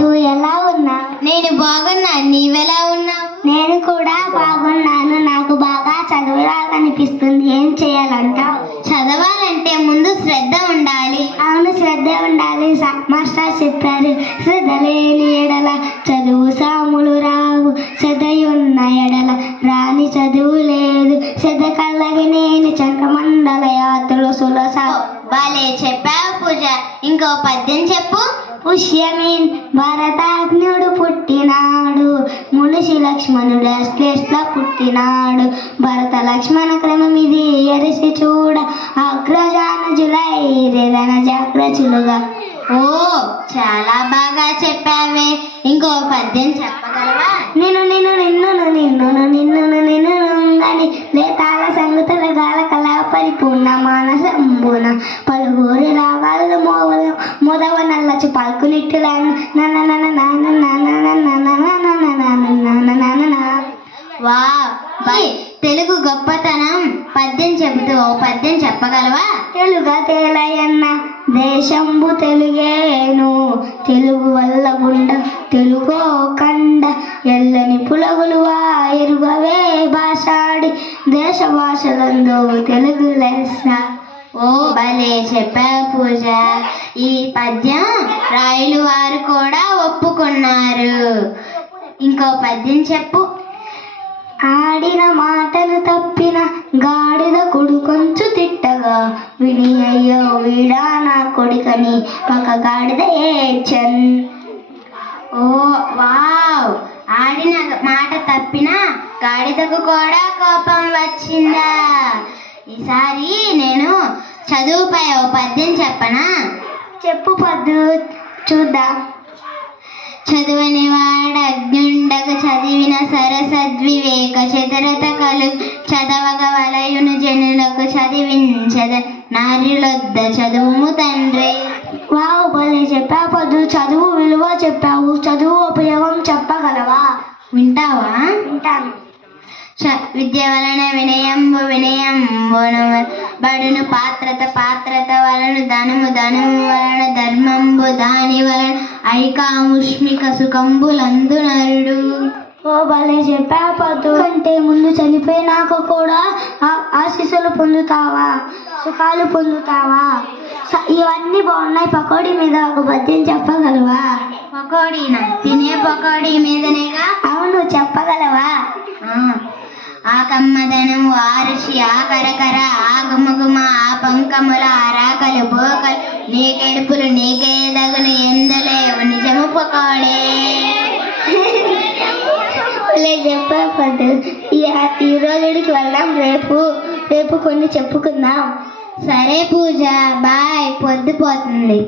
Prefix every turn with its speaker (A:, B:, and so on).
A: పద్దు ఎలా ఉన్నావు?
B: నేను బాగున్నా. నీవెలా ఉన్నావు?
A: నేను కూడా బాగున్నాను. నాకు బాగా చదువురాలనిపిస్తుంది ఏం చేయాలంటావు?
B: చదవాలంటే ముందు శ్రద్ధ ఉండాలి.
A: అవును శ్రద్ధ ఉండాలి. మాస్టర్ చెప్పారు శ్రద్ధ లేని ఎడల చదువు సాములు రావు. శ్రద్ధయున్న ఎడల రాని చదువు లేదు. శ్రద్ధ కలగి నేను చంద్రమండల యాత్రలు సులస
B: బాలే చెప్పావు పూజ. ఇంకో పద్యం చెప్పు.
A: పుష్యమీన్ భరతాగ్నుడు పుట్టినాడు. మునిషి లక్ష్మణుడు శ్రేష్ఠ పుట్టినాడు. భరత లక్ష్మణ క్రమం ఇది ఎరిసి చూడ. అగ్రజానజులై రేదన జాగ్రచులుగా
B: ఓ చాలా బాగా చెప్పావే. ఇంకో పద్యం చెప్పగలవా?
A: నిన్ను నిన్ను నిన్నును నిన్నును నిన్నును నిన్నును అని లేతాల సంగతుల కళా పరిపూర్ణ మానసంబున పలుగురి రాగాలు మోవలు మొదవ నల్లచి
B: వా బాయ్ తెలుగు గొప్పతనం పద్యం చెబుతూ ఓ పద్యం చెప్పగలవా
A: తెలుగ తేలయన్న దేశంబు తెలుగేను తెలుగు వల్ల గుండ తెలుగో కండ ఎల్లని పులగులు ఎరుగవే భాషాడి దేశ భాషలందు తెలుగు లెస్స
B: ఓ భలే చెప్పావు పూజ. ఈ పద్యం రాయలు వారు కూడా ఒప్పుకున్నారు. ఇంకో పద్యం చెప్పు.
A: ఆడిన మాటలు తప్పిన గాడిద కొడుకొంచు తిట్టగా విని అయ్యో వీడా నా కొడుకని ఒక గాడిద ఏడ్చన్
B: ఓ వావ్! ఆడిన మాట తప్పిన గాడిదకు కూడా కోపం వచ్చిందా? ఈసారి నేను చదువుపై ఓ పద్యం చెప్పనా?
A: చెప్పు పద్దు చూద్దాం.
B: చదువని వాడ అజ్ఞుండకు చదివిన సరసద్వివేక చతురత కలు చదవగ వలయును జనులకు చదివించద నార్యులొద్ద చదువుము తండ్రి.
A: వావ్ భలే చెప్పావు పద్దు చదువు విలువ చెప్పావు చదువు ఉపయోగం చెప్పగలవా?
B: వింటావా? విద్య వలన వినయంబు వినయంబును బడును పాత్రత పాత్రత వలన ధనము ధనము వలన ధర్మంబు దాని వలన ఐకాముష్మిక సుఖంబులందు నరుడు
A: ఓ భలే చెప్పావు పద్దు అంటే ముందు చనిపోయినాక కూడా ఆశీస్సులు పొందుతావా? సుఖాలు పొందుతావా? ఇవన్నీ బాగున్నాయి. పకోడీ మీద ఒక పద్యం చెప్పగలవా?
B: పకోడీనా తినే పకోడీ మీదనేగా?
A: అవును చెప్పగలవా?
B: ఆ, ఆ కమ్మదనము ఆ ఋషి ఆ కరకర ఆ గుమగుమ ఆ పంకముల ఆ రాకలు బోకలు నీ కెడుపులు నీకే దగును ఎందులేవు నిజము పకోడే.
A: పద్దు ఈ ఈ రోజుడికి వెళ్దాం రేపు. రేపు కొన్ని చెప్పుకుందాం.
B: సరే పూజ బాయ్ పొద్దుపోతుంది